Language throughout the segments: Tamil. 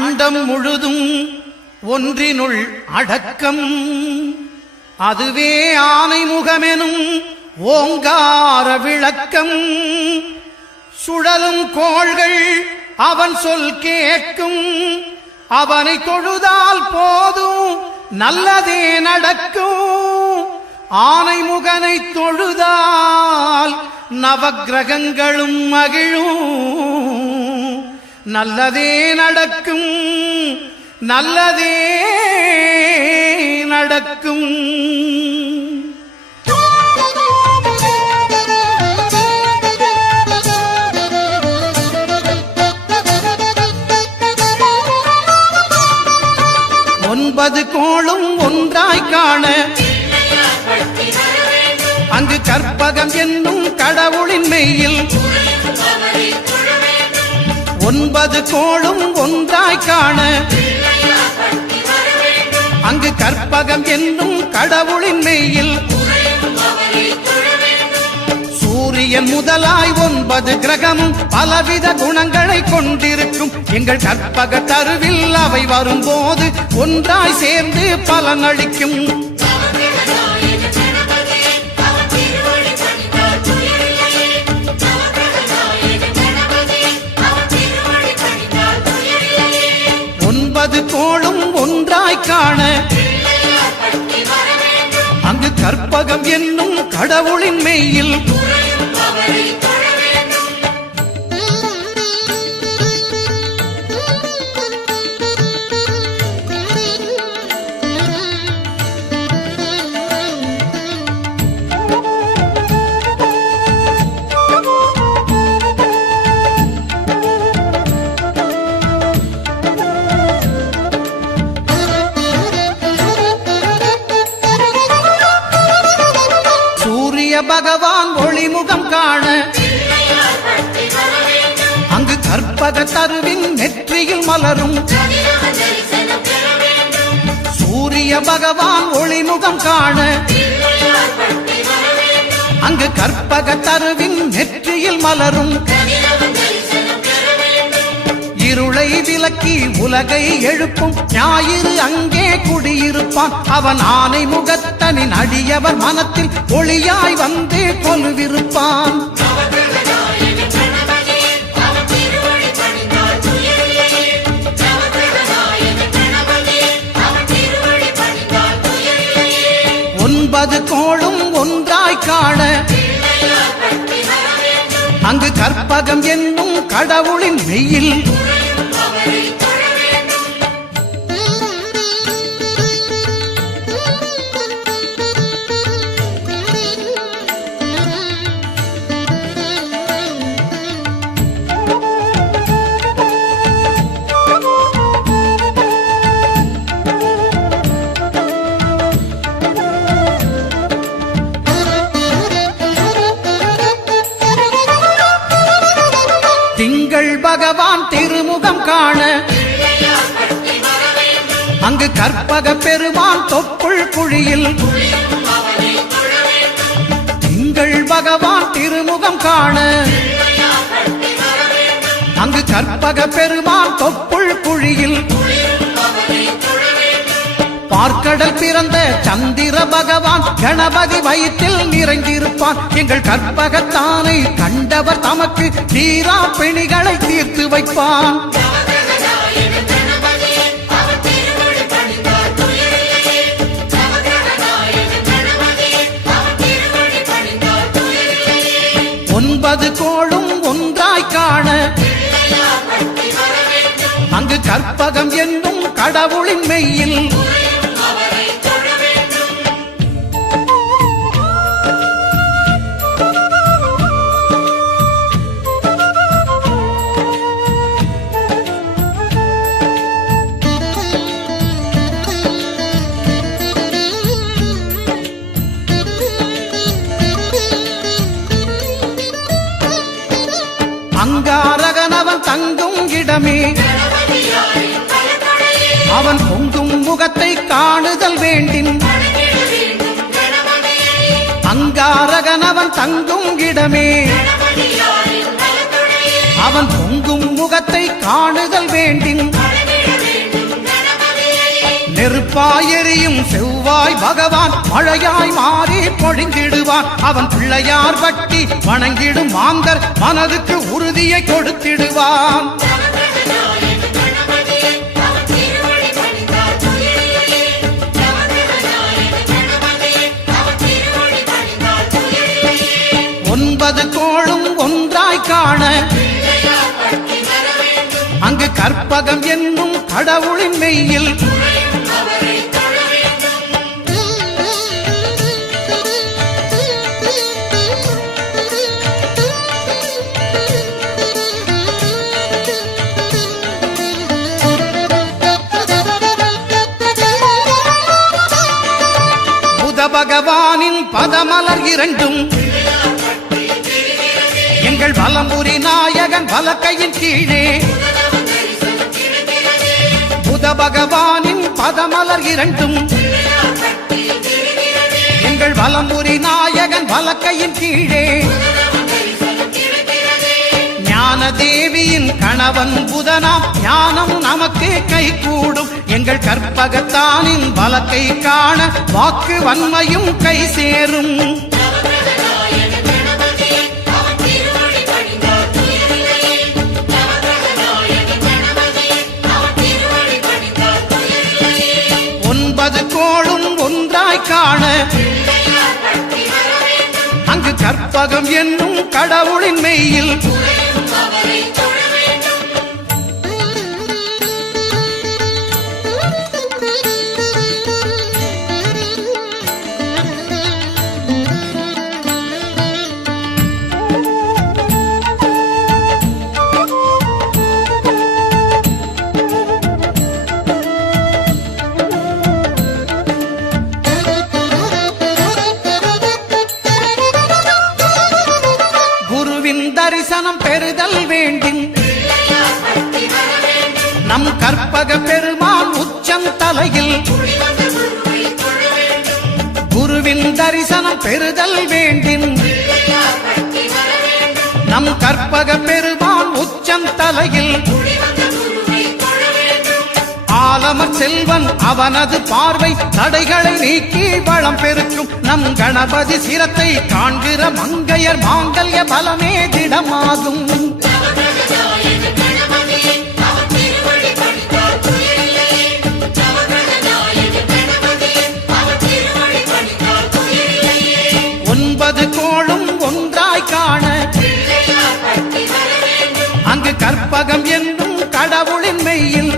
அண்டம் முழுதும் ஒன்றினுள் அடக்கம், அதுவே ஆனைமுகமெனும் ஓங்கார விளக்கம். சுழலும் கோள்கள் அவன் சொல் கேட்கும், அவனை தொழுதால் போதும் நல்லதே நடக்கும். ஆனைமுகனை தொழுதால் நவக்கிரகங்களும் மகிழும், நல்லதே நடக்கும், நல்லதே நடக்கும். ஒன்பது கோளும் ஒன்றாய் காண அங்கு கற்பகம் என்னும் கடவுளின் மெய்யில். ஒன்பது கோளும் ஒன்றாய் காண அங்கு கற்பகம் என்னும் கடவுளின் மெய்யில். சூரியன் முதலாய் 9 கிரகமும் பலவித குணங்களை கொண்டிருக்கும். எங்கள் கற்பக தருவில் அவை வரும்போது ஒன்றாய் சேர்ந்து பலனளிக்கும். கோளும் ஒன்றாய் காண அங்கு கற்பகம் என்னும் கடவுளின் மெய்யில். பகவான் ஒளிமுகம் காண அங்கு கற்பக தருவின் நெற்றியில் மலரும். சூரிய பகவான் ஒளிமுகம் காண அங்கு கற்பக தருவின் நெற்றியில் மலரும். இருளை விலக்கி உலகை எழுப்பும் ஞாயிறு அங்கே குடியிருப்பான். அவன் ஆனை முகத்தனின் அடியவர் மனத்தில் ஒளியாய் வந்து கொலுவிருப்பான். ஒன்பது கோளும் ஒன்றாய் காண அங்கு கற்பகம் என்னும் கடவுளின் மெய்யில். திங்கள் பகவான் திருமுகம் காண அங்கு கற்பக பெருமான் தொப்புள் குழியில். திங்கள் பகவான் திருமுகம் காண அங்கு கற்பக பெருமான் தொப்புள் குழியில். பார்க்கடல் பிறந்த சந்திர பகவான் கணபதி வயிற்றில் நிறைந்திருப்பான். எங்கள் கற்பகத்தானை கண்டவர் தமக்கு தீரா பிணிகளை தீர்த்து வைப்பான். ஒன்பது கோளும் ஒன்றாய் காண அங்கு கற்பகம் என்னும் கடவுளின் மெய்யில். அங்காரகனவன் தங்கும் இடமே அவன் பொங்கும் முகத்தை காணுதல் வேண்டின். அங்காரகனவன் தங்கும் இடமே அவன் பொங்கும் முகத்தை காணுதல் வேண்டின். நெருப்பாயெரியும் செவ்வாய் பகவான் மழையாய் மாறி பொழிந்திடுவான். அவன் பிள்ளையார் பட்டி வணங்கிடும் மாந்தர் மனதுக்கு உறுதியை கொடுத்திடுவான். ஒன்பது கோளும் ஒன்றாய் காண அங்கு கற்பகம் என்னும் கடவுளின் மெய்யில் புத பகவானின் பதமலர் இரண்டும் எங்கள் வலம்புரி நாயகன் வலக்கையின் கீழே புத பகவானின் பதமலர் இரண்டும் எங்கள் வலம்புரி நாயகன் வலக்கையின் கீழே ஞான தேவியின் கணவன் புதனாம் ஞானம் நமக்கு கை கூடும். எங்கள் கற்பகத்தானின் வலக்கை காண வாக்கு வன்மையும் கை சேரும். ஒன்பது கோளும் ஒன்றாய் காண அங்கு கற்பகம் என்னும் கடவுளின் மெய்யில் தரிசனம் பெறுதல் வேண்டும். நம் கற்பக பெருமான் உச்சம் தலையில் குருவின் தரிசனம் பெறுதல் வேண்டும். நம் கற்பக பெருமான் உச்சம் தலையில் ஆலமர் செல்வன் அவனது பார்வை தடைகளை நீக்கி வளம் பெருக்கும். நம் கணபதி சிரத்தை காண்கிற மங்கையர் மாங்கல்ய பலமே திடமாகும். ஒன்பது கோளும் ஒன்றாய் காண அங்கு கற்பகம் என்னும் கடவுளின் மெய்யில்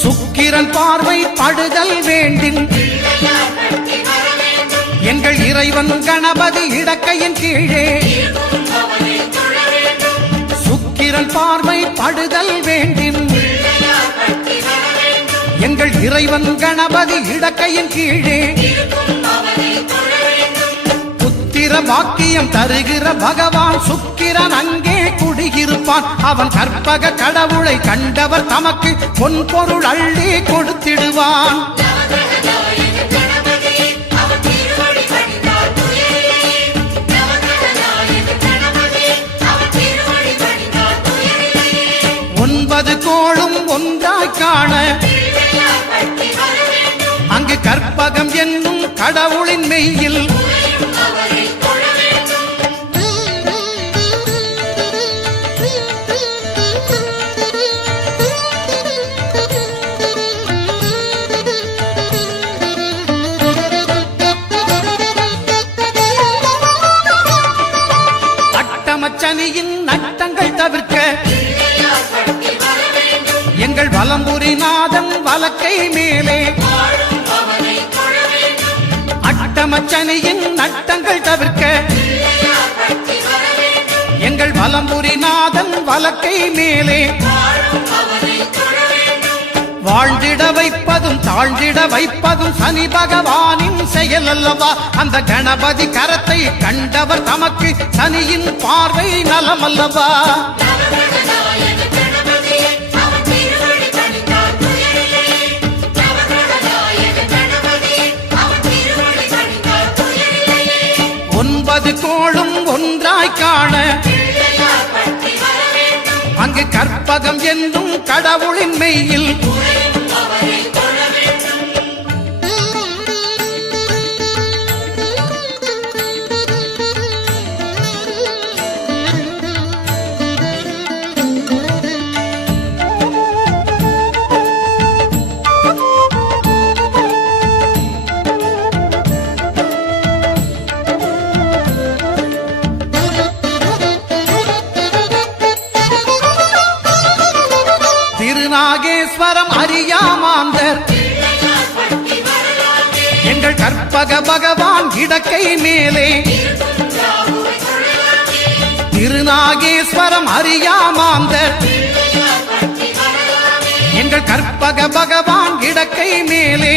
சுக்கிரன் பார்வை படுதல் வேண்டின் எங்கள் இறைவன் கணபதி இடக்கையின் கீழே சுக்கிரன் பார்வை படுதல் வேண்டின் எங்கள் இறைவன் கணபதி இடக்கையின் கீழே புத்திர வாக்கியம் தருகிற பகவான் சுக்கிரன் அங்கே குடியிருப்பான். அவன் கற்பக கடவுளை கண்டவர் தமக்கு பொன் பொருள் அள்ளி கொடுத்திடுவான். ஒன்பது கோளும் ஒன்றாய் காண அங்கு கற்பகம் என்னும் கடவுளின் மெய்யில் அட்டமச்சனியின் நட்டங்கள் தவிர்க்க எங்கள் வலம்புரி நாதன் வலக்கை மேலே அட்டமச்சனியின் நட்டங்கள் தவிர்க்க எங்கள் வலம்புரி நாதன் வலக்கை மேலே வாழ்ந்திட வைப்பதும் தாழ்ந்திட வைப்பதும் சனி பகவானின் செயல் அல்லவா. அந்த கணபதி கரத்தை கண்டவர் தமக்கு சனியின் பார்வை நலம் அல்லவா. ஒன்பது கோளும் ஒன்றாய் காண அங்கு கற்பகம் என்னும் கடவுளின் மெய்யில் திருநாகேஸ்வரம் அறியாமாந்தர் எங்கள் கற்பக பகவான் இடக்கை மேலே. திருநாகேஸ்வரம் அறியாமாந்தர் எங்கள் கற்பக பகவான் இடக்கை மேலே.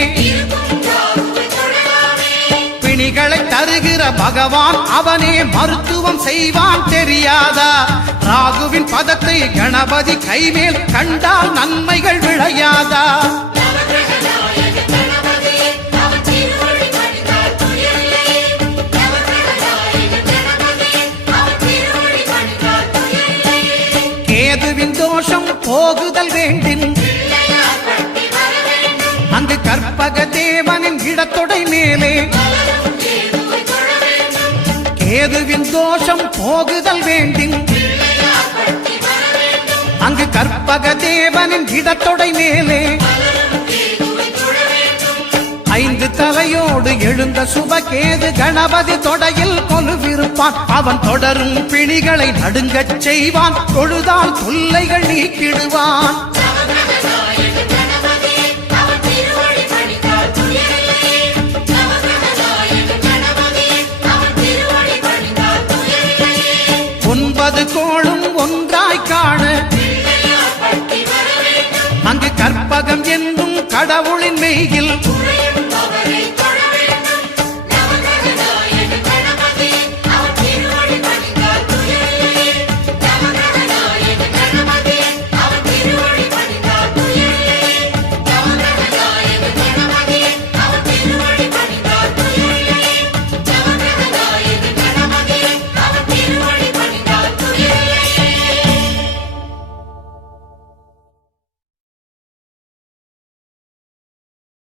பிணிகளை தருகிற பகவான் அவனே மருத்துவம் செய்வான் தெரியாதா. ராகுவின் பதத்தை கணபதி கைமேல் கண்டால் நன்மைகள் விளையாதா. கேதுவின் தோஷம் போகுதல் வேண்டின் அங்கு கற்பக தேவனின் இடத்தொடை மேலே. கேதுவின் தோஷம் போகுதல் வேண்டின் அங்கு கற்பக தேவனின் இடத்தொடை மேலே. ஐந்து தலையோடு எழுந்த சுபகேது கணபதி தொடையில் கொலுவிருப்பான். அவன் தொடரும் பிணிகளை நடுங்கச் செய்வான். தொழுதால் தொல்லைகள் நீக்கிடுவான். ஒன்பது கோளும் ஒன்றாய் காண அங்கு கற்பகம் என்னும் கடவுள்